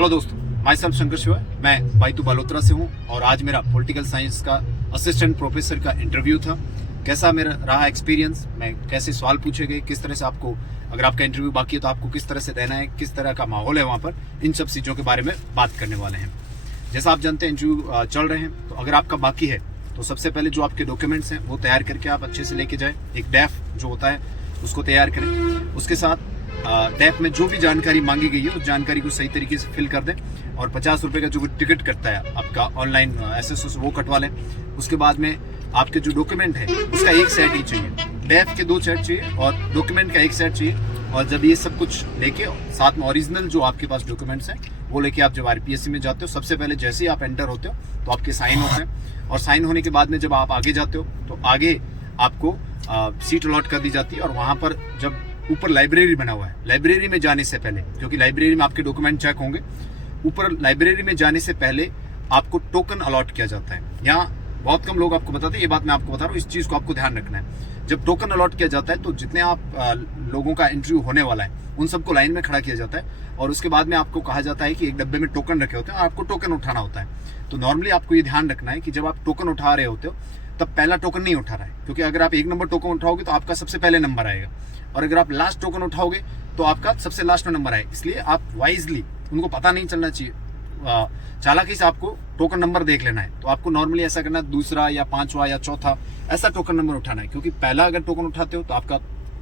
Hello दोस्तों, my self Shankar Shiva, मैं बाइतू बालोत्रा से हूँ और आज मेरा पॉलिटिकल साइंस का असिस्टेंट प्रोफेसर का इंटरव्यू था। कैसा मेरा रहा एक्सपीरियंस, मैं कैसे सवाल पूछे गए, किस तरह से आपको, अगर आपका इंटरव्यू बाकी है तो आपको किस तरह से रहना है, किस तरह का माहौल है वहाँ पर, इन सब चीज़ों के बारे में बात करने वाले हैं। जैसा आप जानते हैं इंटरव्यू चल रहे हैं, तो अगर आपका बाकी है तो सबसे पहले जो आपके डॉक्यूमेंट्स हैं वो तैयार करके आप अच्छे से लेके जाएं। एक डैफ जो होता है उसको तैयार करें। उसके साथ डैफ में जो भी जानकारी मांगी गई है उस जानकारी को सही तरीके से फिल कर दें और 50 रुपये का जो टिकट कटता है आपका ऑनलाइन SSO वो कटवा लें। उसके बाद में आपके जो डॉक्यूमेंट है उसका एक सेट ही चाहिए, डैफ के 2 सेट चाहिए और डॉक्यूमेंट का 1 सेट चाहिए। और जब ये सब कुछ लेके साथ में ओरिजिनल जो आपके पास डॉक्यूमेंट्स हैं वो लेके आप जब RPSC में जाते हो, सबसे पहले जैसे ही आप एंटर होते हो तो आपके साइन होते हैं और साइन होने के बाद में जब आप आगे जाते हो तो आगे आपको सीट अलॉट कर दी जाती है। और वहाँ पर जब ऊपर लाइब्रेरी बना हुआ है, लाइब्रेरी में जाने से पहले, क्योंकि लाइब्रेरी में आपके डॉक्यूमेंट चेक होंगे, ऊपर लाइब्रेरी में जाने से पहले आपको टोकन अलॉट किया जाता है। यहाँ बहुत कम लोग आपको बताते हैं, ये बात मैं आपको बता रहा हूँ, इस चीज़ को आपको ध्यान रखना है। जब टोकन अलॉट किया जाता है तो जितने आप लोगों का इंटरव्यू होने वाला है उन सबको लाइन में खड़ा किया जाता है और उसके बाद में आपको कहा जाता है कि एक डब्बे में टोकन रखे होते हैं और आपको टोकन उठाना होता है। तो नॉर्मली आपको ये ध्यान रखना है कि जब आप टोकन उठा रहे होते हो तब पहला टोकन नहीं उठा रहा है, क्योंकि अगर आप 1 नंबर टोकन उठाओगे तो आपका सबसे पहले नंबर आएगा और अगर आप लास्ट टोकन उठाओगे तो आपका सबसे लास्ट में नंबर आएगा। इसलिए आप वाइजली, उनको पता नहीं चलना चाहिए, चालाकी से आपको टोकन नंबर देख लेना है। तो आपको नॉर्मली ऐसा करना है, दूसरा या 5वां या चौथा ऐसा टोकन नंबर उठाना है, क्योंकि पहला अगर टोकन उठाते हो तो आपका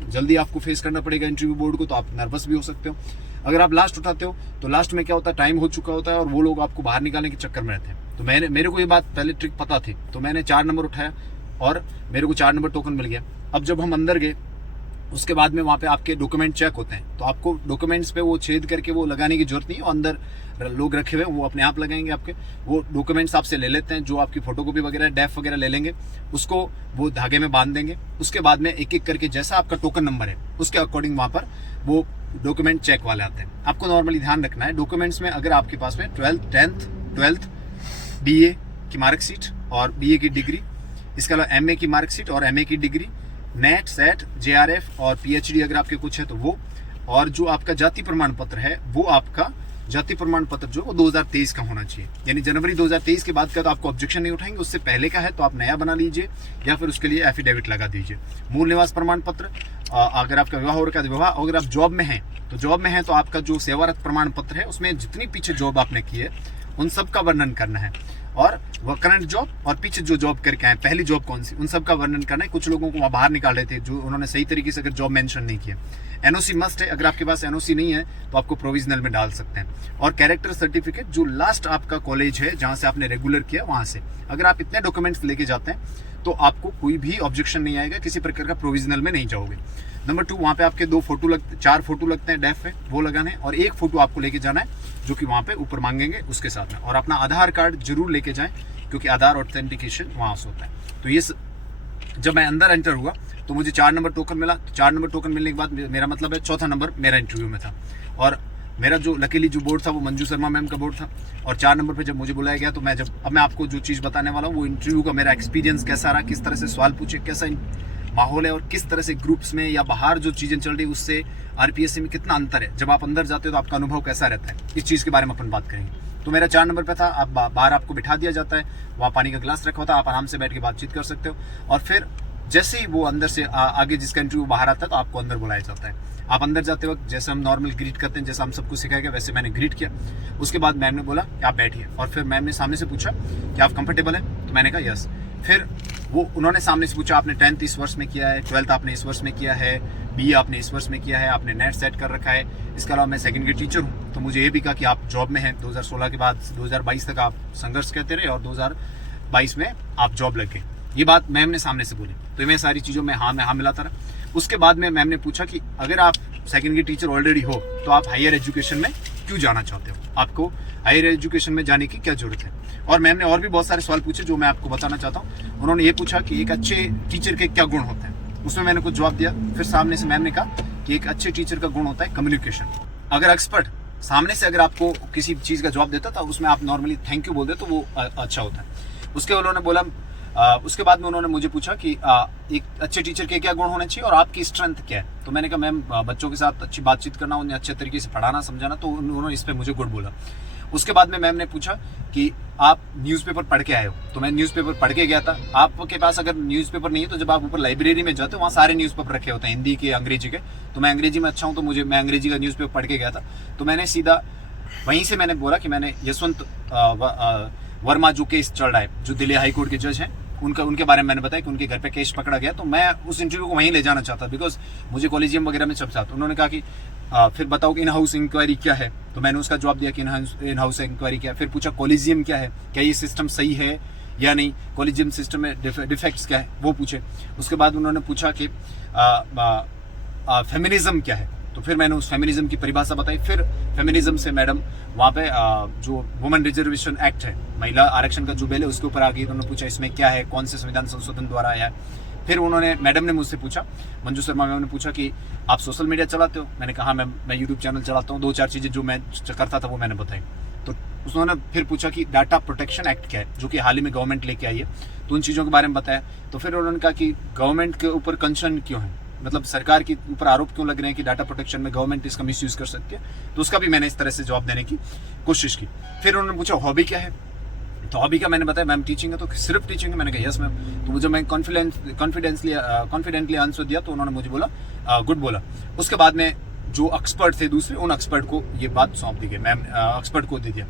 जल्दी आपको फेस करना पड़ेगा इंटरव्यू बोर्ड को, तो आप नर्वस भी हो सकते हो। अगर आप लास्ट उठाते हो तो लास्ट में क्या होता है, टाइम हो चुका होता है और वो लोग आपको बाहर निकालने के चक्कर में रहते हैं। तो मेरे को ये बात पहले ट्रिक पता थी, तो मैंने 4 नंबर उठाया और मेरे को 4 नंबर टोकन मिल गया। अब जब हम अंदर गए उसके बाद में वहाँ पे आपके डॉक्यूमेंट चेक होते हैं, तो आपको डॉक्यूमेंट्स पे वो छेद करके वो लगाने की जरूरत नहीं है, अंदर लोग रखे हुए हैं वो अपने आप लगाएंगे। आपके वो डॉक्यूमेंट्स आपसे ले लेते हैं, जो आपकी फोटोकॉपी वगैरह डैफ वगैरह ले लेंगे, उसको वो धागे में बांध देंगे। उसके बाद में एक एक करके जैसा आपका टोकन नंबर है उसके अकॉर्डिंग वहाँ पर वो डॉक्यूमेंट चेक वाले आते हैं। आपको नॉर्मली ध्यान रखना है डॉक्यूमेंट्स में, अगर आपके पास में 12th BA की मार्कशीट और BA की डिग्री, इसके अलावा MA की मार्कशीट और MA की डिग्री, नेट सेट JRF और PhD अगर आपके कुछ है तो वो, और जो आपका जाति प्रमाण पत्र है वो आपका जाति प्रमाण पत्र जो वो 2023 का होना चाहिए, यानी जनवरी 2023 के बाद का तो आपको ऑब्जेक्शन नहीं उठाएंगे। उससे पहले का है तो आप नया बना लीजिए या फिर उसके लिए एफिडेविट लगा दीजिए। मूल निवास प्रमाण पत्र, अगर आपका विवाह हो रखा है विवाह, अगर आप जॉब में हैं तो जॉब में है तो आपका जो सेवारत प्रमाण पत्र है उसमें जितनी पीछे जॉब आपने की है उन सब का वर्णन करना है, और वह करंट जॉब और पीछे जो जॉब करके आए, पहली जॉब कौन सी, उन सब का वर्णन करना है। कुछ लोगों को वहाँ बाहर निकाल रहे थे जो उन्होंने सही तरीके से अगर जॉब मेंशन नहीं किया। NOC मस्ट है, अगर आपके पास NOC नहीं है तो आपको प्रोविजनल में डाल सकते हैं। और कैरेक्टर सर्टिफिकेट, जो लास्ट आपका कॉलेज है जहाँ से आपने रेगुलर किया वहाँ से, अगर आप इतने डॉक्यूमेंट्स लेके जाते हैं तो आपको कोई भी ऑब्जेक्शन नहीं आएगा, किसी प्रकार का प्रोविजनल में नहीं जाओगे। नंबर 2, वहाँ पे आपके 4 फोटो लगते हैं डैफ में, वो लगाने हैं और 1 फोटो आपको लेके जाना है जो कि वहाँ पे ऊपर मांगेंगे उसके साथ में। और अपना आधार कार्ड जरूर लेके जाएं, क्योंकि आधार ऑथेंटिकेशन वहाँ से होता है। तो ये जब मैं अंदर एंटर हुआ तो मुझे 4 नंबर टोकन मिला। तो 4 नंबर टोकन मिलने के बाद मेरा मतलब है 4था नंबर मेरा इंटरव्यू में था, और मेरा जो लकीली जो बोर्ड था वो मंजू शर्मा मैम का बोर्ड था। और 4 नंबर पे जब मुझे बुलाया गया तो अब मैं आपको जो चीज़ बताने वाला हूँ वो इंटरव्यू का मेरा एक्सपीरियंस कैसा रहा, किस तरह से सवाल पूछे, कैसा माहौल है और किस तरह से ग्रुप्स में या बाहर जो चीज़ें चल रही उससे RPSC में कितना अंतर है, जब आप अंदर जाते हो तो आपका अनुभव कैसा रहता है, इस चीज़ के बारे में अपन बात करेंगे। तो मेरा 4 नंबर पे था। अब बाहर आपको बिठा दिया जाता है, वहाँ पानी का गिलास रखा होता है, आप आराम से बैठ के बातचीत कर सकते हो। और फिर जैसे ही वो अंदर से आगे जिसका इंटरव्यू बाहर आता है तो आपको अंदर बुलाया जाता है। आप अंदर जाते वक्त जैसे हम नॉर्मल ग्रीट करते हैं, जैसा हम सबको सिखाया गया वैसे मैंने ग्रीट किया। उसके बाद मैम ने बोला कि आप बैठिए, और फिर मैम ने सामने से पूछा कि आप कंफर्टेबल हैं, तो मैंने कहा यस। फिर उन्होंने सामने से पूछा आपने 10th इस वर्ष में किया है, 12th आपने इस वर्ष में किया है, BA आपने इस वर्ष में किया है, आपने नेट सेट कर रखा है। इसके अलावा मैं सेकंड ग्रेड टीचर हूँ, तो मुझे ये भी कहा कि आप जॉब में हैं, 2016 के बाद 2022 तक आप संघर्ष करते रहे और 2022 में आप जॉब लग गए। ये बात मैम ने सामने से बोली, तो मैं सारी चीज़ों में हाँ मिलाता रहा। उसके बाद में मैम ने पूछा कि अगर आप सेकंड ग्रेड टीचर ऑलरेडी हो तो आप हायर एजुकेशन में क्यों जाना चाहते हो, आपको हायर एजुकेशन में जाने की क्या जरूरत है। और मैम ने और भी बहुत सारे सवाल पूछे जो मैं आपको बताना चाहता हूँ। उन्होंने ये पूछा कि एक अच्छे टीचर के क्या गुण होते हैं, उसमें मैंने कुछ जवाब दिया। फिर सामने से मैम ने कहा कि एक अच्छे टीचर का गुण होता है कम्युनिकेशन। अगर एक्सपर्ट सामने से अगर आपको किसी चीज़ का जवाब देता था उसमें आप नॉर्मली थैंक यू बोल दे तो वो अच्छा होता है। उसके उन्होंने बोला उसके बाद में उन्होंने मुझे पूछा कि एक अच्छे टीचर के क्या गुण होने चाहिए और आपकी स्ट्रेंथ क्या है। तो मैंने कहा मैम बच्चों के साथ अच्छी बातचीत करना, उन्हें अच्छे तरीके से पढ़ाना समझाना, तो उन्होंने इस पर मुझे गुड बोला। उसके बाद में मैम ने पूछा कि आप न्यूज़पेपर पढ़ के आए हो, तो मैं न्यूज़पेपर पढ़ के गया था। आपके पास अगर न्यूज़पेपर नहीं है तो जब आप ऊपर लाइब्रेरी में जाते हो वहाँ सारे न्यूज़पेपर रखे होते हैं, हिंदी के, अंग्रेजी के। तो मैं अंग्रेजी में अच्छा हूँ, तो मैं अंग्रेजी का न्यूज़पेपर पढ़ के गया था। तो मैंने सीधा वहीं से मैंने बोला कि मैंने यशवंत वर्मा जो केस चल रहा है, जो दिल्ली हाई कोर्ट के जज हैं, उनके बारे में मैंने बताया कि उनके घर पे केस पकड़ा गया। तो मैं उस इंटरव्यू को वहीं ले जाना चाहता, बिकॉज मुझे कॉलेजियम वगैरह में सब साथ। उन्होंने कहा कि फिर बताओ कि इन हाउस इंक्वायरी क्या है। तो मैंने उसका जवाब दिया कि इन हाउस इंक्वायरी क्या है। फिर पूछा कॉलेजियम क्या है, क्या ये सिस्टम सही है या नहीं, कॉलेजियम सिस्टम में डिफेक्ट्स क्या है वो पूछे। उसके बाद उन्होंने पूछा कि फेमिनिज्म क्या है। तो फिर मैंने उस फेमिनिज्म की परिभाषा बताई। फिर फेमिनिज्म से मैडम वहाँ पे जो वुमेन रिजर्वेशन एक्ट है, महिला आरक्षण का जो बिल है, उसके ऊपर आ गई। तो उन्होंने पूछा इसमें क्या है, कौन से संविधान संशोधन द्वारा आया है। फिर मैडम ने मुझसे पूछा, मंजू शर्मा मैम ने पूछा कि आप सोशल मीडिया चलाते हो। मैंने कहा हाँ मैम, मैं यूट्यूब चैनल चलाता हूँ। 2-4 चीज़ें जो मैं करता था वो मैंने बताई। तो उन्होंने फिर पूछा कि डाटा प्रोटेक्शन एक्ट क्या है, जो कि हाल ही में गवर्नमेंट लेके आई है। तो उन चीज़ों के बारे में बताया। तो फिर उन्होंने कहा कि गवर्नमेंट के ऊपर कंसर्न क्यों है, मतलब सरकार के ऊपर आरोप क्यों लग रहे हैं कि डाटा प्रोटेक्शन में गवर्नमेंट इसका मिसयूज कर सकती है। तो उसका भी मैंने इस तरह से जवाब देने की कोशिश की। फिर उन्होंने पूछा हॉबी क्या है। तो हॉबी का मैंने बताया मैम टीचिंग है। तो सिर्फ टीचिंग है। मैंने कहा यस मैम। तो मुझे मैं कॉन्फिडेंटली आंसर दिया। तो उन्होंने मुझे बोला गुड बोला। उसके बाद में जो एक्सपर्ट थे दूसरे, उन एक्सपर्ट को ये बात सौंप दी गई। मैम एक्सपर्ट को दे दिया।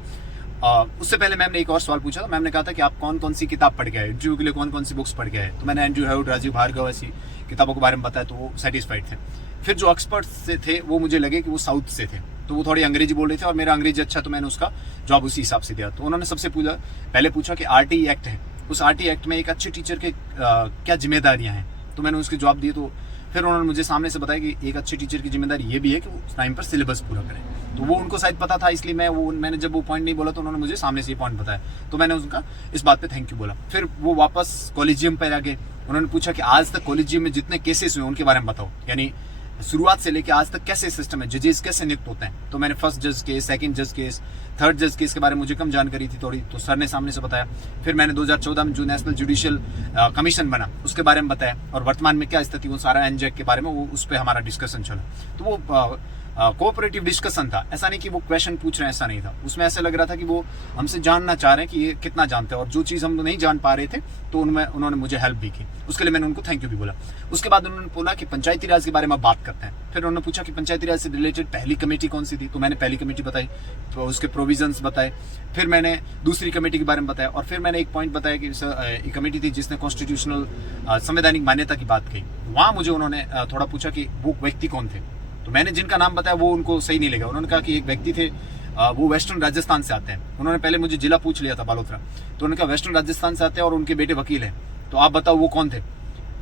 उससे पहले मैम ने एक और सवाल पूछा था। मैम ने कहा था कि आप कौन कौन सी किताब पढ़ के आए, इंटरव्यू के लिए कौन कौन सी बुक्स पढ़ के आए। तो मैंने एंड्रयू हाउड, राजीव भार्गव, ऐसी किताबों के बारे में बताया। तो वो सेटिस्फाइड थे। फिर जो एक्सपर्ट्स से थे वो मुझे लगे कि वो साउथ से थे, तो वो थोड़ी अंग्रेजी बोल रहे थे और मेरा अंग्रेजी अच्छा, तो मैंने उसका जवाब उसी हिसाब से दिया। तो उन्होंने सबसे पहले पूछा कि आरटी एक्ट है, उस आरटी एक्ट में एक अच्छे टीचर के क्या जिम्मेदारियां हैं। तो मैंने उसके जवाब दिए। तो फिर उन्होंने मुझे सामने से बताया कि एक अच्छे टीचर की जिम्मेदारी ये भी है कि वो टाइम पर सिलेबस पूरा करें। तो वो उनको शायद पता था, इसलिए मैंने जब वो पॉइंट नहीं बोला तो उन्होंने मुझे सामने से ये पॉइंट बताया। तो मैंने उनका इस बात पे थैंक यू बोला। फिर वो वापस कॉलेजियम पर आ गए। उन्होंने पूछा कि आज तक कॉलेजियम में जितने केसेस हुए उनके बारे में बताओ, यानी शुरुआत से लेकर आज तक कैसे सिस्टम है, जजेस कैसे नियुक्त होते हैं। तो मैंने फर्स्ट जज केस, सेकंड जज केस, थर्ड जज केस के बारे में मुझे कम जानकारी थी थोड़ी, तो सर ने सामने से बताया। फिर मैंने 2014 में जो नेशनल जुडिशियल कमीशन बना उसके बारे में बताया, और वर्तमान में क्या स्थिति, वो सारा एनजेक के बारे में वो उस पर हमारा डिस्कशन चला। तो वो कोऑपरेटिव डिस्कशन था, ऐसा नहीं कि वो क्वेश्चन पूछ रहे हैं, ऐसा नहीं था। उसमें ऐसा लग रहा था कि वो हमसे जानना चाह रहे हैं कि ये कितना जानते हैं, और जो चीज़ हम नहीं जान पा रहे थे तो उनमें उन्होंने मुझे हेल्प भी की। उसके लिए मैंने उनको थैंक यू भी बोला। उसके बाद उन्होंने बोला कि पंचायती राज के बारे में बात करते हैं। फिर उन्होंने पूछा कि पंचायती राज से रिलेटेड पहली कमेटी कौन सी थी। तो मैंने पहली कमेटी बताई, तो उसके प्रोविजंस बताए। फिर मैंने दूसरी कमेटी के बारे में बताया, और फिर मैंने एक पॉइंट बताया कि एक कमेटी थी जिसने कॉन्स्टिट्यूशनल संवैधानिक मान्यता की बात कही। वहाँ मुझे उन्होंने थोड़ा पूछा कि वो व्यक्ति कौन थे। तो मैंने जिनका नाम बताया वो उनको सही नहीं लगा। उन्होंने कहा कि एक व्यक्ति थे, वो वेस्टर्न राजस्थान से आते हैं। उन्होंने पहले मुझे जिला पूछ लिया था, बालोतरा। तो उन्होंने कहा वेस्टर्न राजस्थान से आते हैं और उनके बेटे वकील हैं, तो आप बताओ वो कौन थे।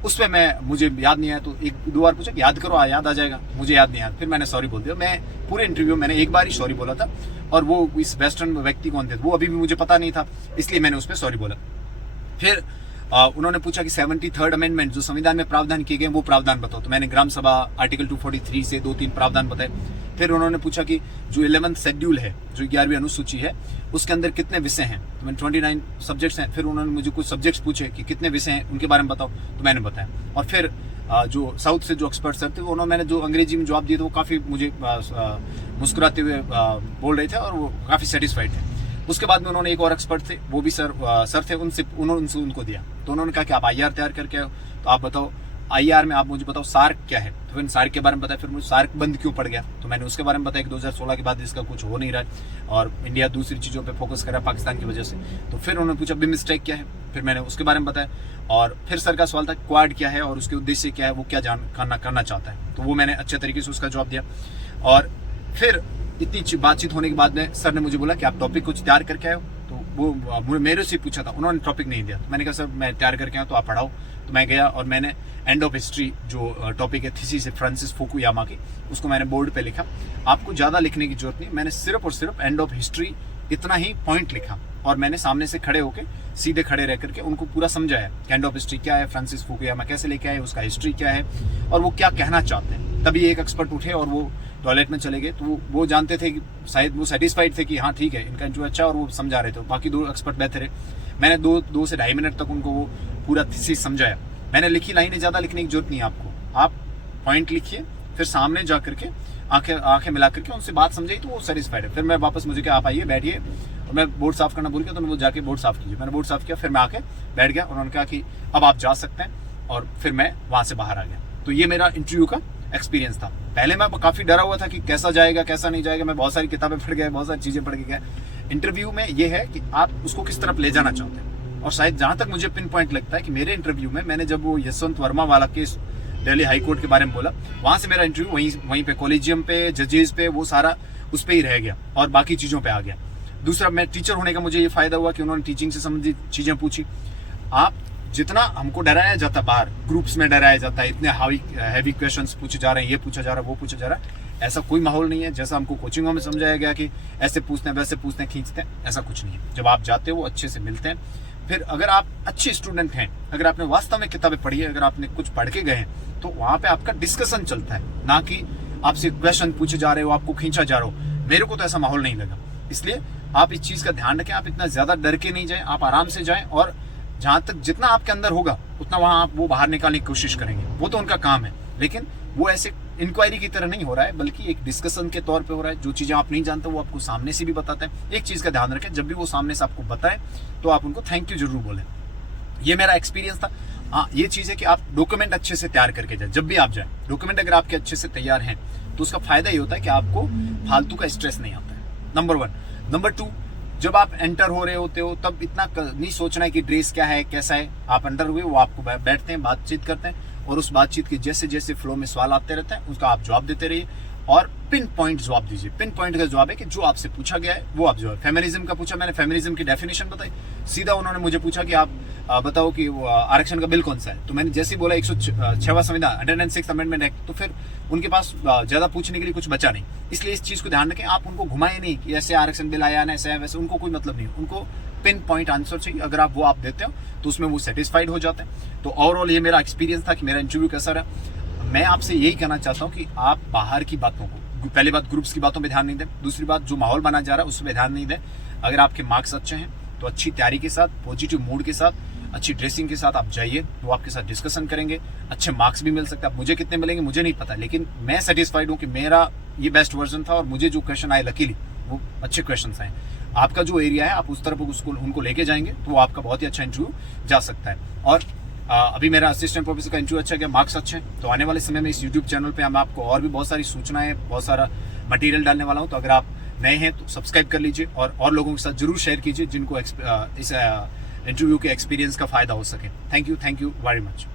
उस पर मुझे याद नहीं आया। तो 1-2 बार पूछा कि याद करो, याद आ जाएगा। मुझे याद नहीं आया। फिर मैंने सॉरी बोल दिया। मैं पूरे इंटरव्यू मैंने एक बार ही सॉरी बोला था, और वो इस वेस्टर्न व्यक्ति कौन थे वो अभी भी मुझे पता नहीं था, इसलिए मैंने उस पर सॉरी बोला। फिर उन्होंने पूछा कि 73rd अमेंडमेंट जो संविधान में प्रावधान किए गए वो प्रावधान बताओ। तो मैंने ग्राम सभा आर्टिकल 243 से 2-3 प्रावधान बताए। फिर उन्होंने पूछा कि जो 11th शेड्यूल है, जो 11वीं अनुसूची है, उसके अंदर कितने विषय हैं। तो मैंने 29 सब्जेक्ट्स हैं। फिर उन्होंने मुझे कुछ सब्जेक्ट्स पूछे कि कितने विषय हैं, उनके बारे में बताओ। तो मैंने बताया। और फिर जो साउथ से जो एक्सपर्ट सर थे, उन्होंने मैंने जो अंग्रेजी में जवाब दिए थे वो काफ़ी मुझे मुस्कुराते हुए बोल रहे थे, और वो काफ़ी सेटिस्फाइड थे। उसके बाद में उन्होंने एक और एक्सपर्ट थे, वो भी सर थे, उनसे उनको दिया। तो उन्होंने कहा कि आप IR तैयार करके आओ, तो आप बताओ IR में आप मुझे बताओ सार्क क्या है। तो फिर सार्क के बारे में बताया। फिर मुझे सार्क बंद क्यों पड़ गया, तो मैंने उसके बारे में बताया कि 2016 के बाद इसका कुछ हो नहीं रहा है और इंडिया दूसरी चीज़ों पे फोकस कर रहा है पाकिस्तान की वजह से। तो फिर उन्होंने पूछा बिमस्टेक क्या है, फिर मैंने उसके बारे में बताया। और फिर सर का सवाल था क्वाड क्या है और उसके उद्देश्य क्या है, वो क्या करना चाहता है। तो वो मैंने अच्छे तरीके से उसका जवाब दिया। और फिर इतनी बातचीत होने के बाद में सर ने मुझे बोला कि आप टॉपिक कुछ तैयार करके आए हो। तो वो मेरे से पूछा था, उन्होंने टॉपिक नहीं दिया। तो मैंने कहा सर मैं तैयार करके आया, तो आप पढ़ाओ। तो मैं गया और मैंने एंड ऑफ हिस्ट्री जो टॉपिक है थीसिस से फ्रांसिस फुकुयामा की, उसको मैंने बोर्ड पे लिखा। आपको ज़्यादा लिखने की जरूरत नहीं, मैंने सिर्फ और सिर्फ एंड ऑफ हिस्ट्री इतना ही पॉइंट लिखा, और मैंने सामने से खड़े होकर सीधे खड़े रह करके उनको पूरा समझाया कि एंड ऑफ हिस्ट्री क्या है, फ्रांसिस फुकुयामा कैसे लेके आए, उसका हिस्ट्री क्या है और वो क्या कहना चाहते हैं। तभी एक एक्सपर्ट उठे और वो टॉयलेट में चले गए, तो वो जानते थे कि शायद वो सेटिस्फाइड थे कि हाँ ठीक है इनका इंटरव्यू अच्छा, और वो समझा रहे थे। बाकी 2 एक्सपर्ट बैठे रहे। मैंने 2 से 2.5 मिनट तक उनको वो पूरा थीसिस समझाया। मैंने लिखी लाइनें ज़्यादा लिखने की जरूरत नहीं है आपको, आप पॉइंट लिखिए, फिर सामने जा करके आंखें मिला करके उनसे बात समझाई तो वो सेटिस्फाइड है। फिर मैं वापस, मुझे क्या आप आइए बैठिए, और मैं बोर्ड साफ करना भूल गया, तो वो जाके बोर्ड साफ कीजिए। मैंने बोर्ड साफ किया, फिर मैं आके बैठ गया, उन्होंने कहा कि अब आप जा सकते हैं, और फिर मैं वहां से बाहर आ गया। तो ये मेरा इंटरव्यू का एक्सपीरियंस था। पहले मैं काफी डरा हुआ था कि कैसा जाएगा कैसा नहीं जाएगा। मैं बहुत सारी किताबें पढ़ गया, बहुत सारी चीजें पढ़ के गया। इंटरव्यू में ये है कि आप उसको किस तरफ ले जाना चाहते हैं। और शायद जहां तक मुझे पिन पॉइंट लगता है कि मेरे इंटरव्यू में मैंने जब वो यशवंत वर्मा वाला केस दिल्ली हाई कोर्ट के बारे में बोला, वहां से मेरा इंटरव्यू वहीं पे कॉलेजियम पे, जजेस पे, वो सारा उस पर ही रह गया और बाकी चीजों पे आ गया। दूसरा, मैं टीचर होने का मुझे ये फायदा हुआ कि उन्होंने टीचिंग से संबंधित चीजें पूछी। आप जितना हमको डराया जाता, बाहर ग्रुप्स में डराया जाता है, इतने हैवी क्वेश्चंस पूछे जा रहे हैं, ये पूछा जा रहा है, वो पूछा जा रहा है, ऐसा कोई माहौल नहीं है। जैसा हमको कोचिंगों में समझाया गया कि ऐसे पूछते हैं वैसे पूछते हैं खींचते हैं, ऐसा कुछ नहीं है। जब आप जाते हो वो अच्छे से मिलते हैं। फिर अगर आप अच्छे स्टूडेंट हैं, अगर आपने वास्तव में किताबें पढ़ी है, अगर आपने कुछ पढ़ के गए हैं, तो वहां पे आपका डिस्कशन चलता है, ना कि आपसे क्वेश्चन पूछे जा रहे हो, आपको खींचा जा रहा हो। मेरे को तो ऐसा माहौल नहीं लगा। इसलिए आप इस चीज का ध्यान रखें, आप इतना ज्यादा डर के नहीं जाएं, आप आराम से जाएं, और जहां तक जितना आपके अंदर होगा उतना वहां आप वो बाहर निकालने की कोशिश करेंगे। वो तो उनका काम है, लेकिन वो ऐसे इंक्वायरी की तरह नहीं हो रहा है, बल्कि एक डिस्कशन के तौर पे हो रहा है। जो चीजें आप नहीं जानते वो आपको सामने से भी बताते हैं। एक चीज का ध्यान रखें, जब भी वो सामने से आपको बताएं तो आप उनको थैंक यू जरूर बोलें। ये मेरा एक्सपीरियंस था। हाँ, ये चीज है कि आप डॉक्यूमेंट अच्छे से तैयार करके जाए। जब भी आप जाए, डॉक्यूमेंट अगर आपके अच्छे से तैयार हैं तो उसका फायदा ये होता है कि आपको फालतू का स्ट्रेस नहीं आता है, नंबर 1। नंबर 2, जब आप एंटर हो रहे होते हो तब इतना नहीं सोचना है कि ड्रेस क्या है कैसा है। आप एंटर हुए, वो आपको बैठते हैं, बातचीत करते हैं, और उस बातचीत के जैसे जैसे फ्लो में सवाल आते रहते हैं उसका आप जवाब देते रहिए, और पिन पॉइंट जवाब दीजिए। पिन पॉइंट का जवाब है कि जो आपसे पूछा गया है वो आप जवाब। फेमिनिज्म का पूछा, मैंने फेमिनिज्म की डेफिनेशन बताई। सीधा उन्होंने मुझे पूछा कि आप बताओ कि आरक्षण का बिल कौन सा है, तो मैंने जैसे ही बोला 106वां संविधान 106 अमेंडमेंट एक्ट, तो फिर उनके पास ज्यादा पूछने के लिए कुछ बचा नहीं। इसलिए इस चीज को ध्यान रखें, आप उनको घुमाए नहीं कि ऐसे आरक्षण बिल आया ना ऐसे है वैसे, उनको कोई मतलब नहीं। उनको पिन पॉइंट आंसर चाहिए। अगर आप वो आप देते हो तो उसमें वो सेटिस्फाइड हो जाते हैं। तो ओवरऑल ये मेरा एक्सपीरियंस था कि मेरा इंटरव्यू कैसा रहा। मैं आपसे यही कहना चाहता हूँ कि आप बाहर की बातों को, पहली बात ग्रुप्स की बातों पे ध्यान नहीं दें, दूसरी बात जो माहौल बना जा रहा है उस पर ध्यान नहीं दें। अगर आपके मार्क्स अच्छे हैं तो अच्छी तैयारी के साथ, पॉजिटिव मूड के साथ, अच्छी ड्रेसिंग के साथ आप जाइए, वो आपके साथ डिस्कशन करेंगे, अच्छे मार्क्स भी मिल सकते हैं। मुझे कितने मिलेंगे मुझे नहीं पता, लेकिन मैं सेटिस्फाइड हूँ कि मेरा ये बेस्ट वर्जन था, और मुझे जो क्वेश्चन आए लकीली वो अच्छे क्वेश्चन आए। आपका जो एरिया है आप उस तरफ उनको लेके जाएंगे तो वो आपका बहुत ही अच्छा इंटरव्यू जा सकता है। और अभी मेरा असिस्टेंट प्रोफेसर का इंटरव्यू अच्छा गया, मार्क्स अच्छे हैं, तो आने वाले समय में इस यूट्यूब चैनल पे मैं आपको और भी बहुत सारी सूचनाएं, बहुत सारा मटेरियल डालने वाला हूं। तो अगर आप नए हैं तो सब्सक्राइब कर लीजिए, और लोगों के साथ जरूर शेयर कीजिए जिनको इस इंटरव्यू के एक्सपीरियंस का फायदा हो सके। Thank you very much.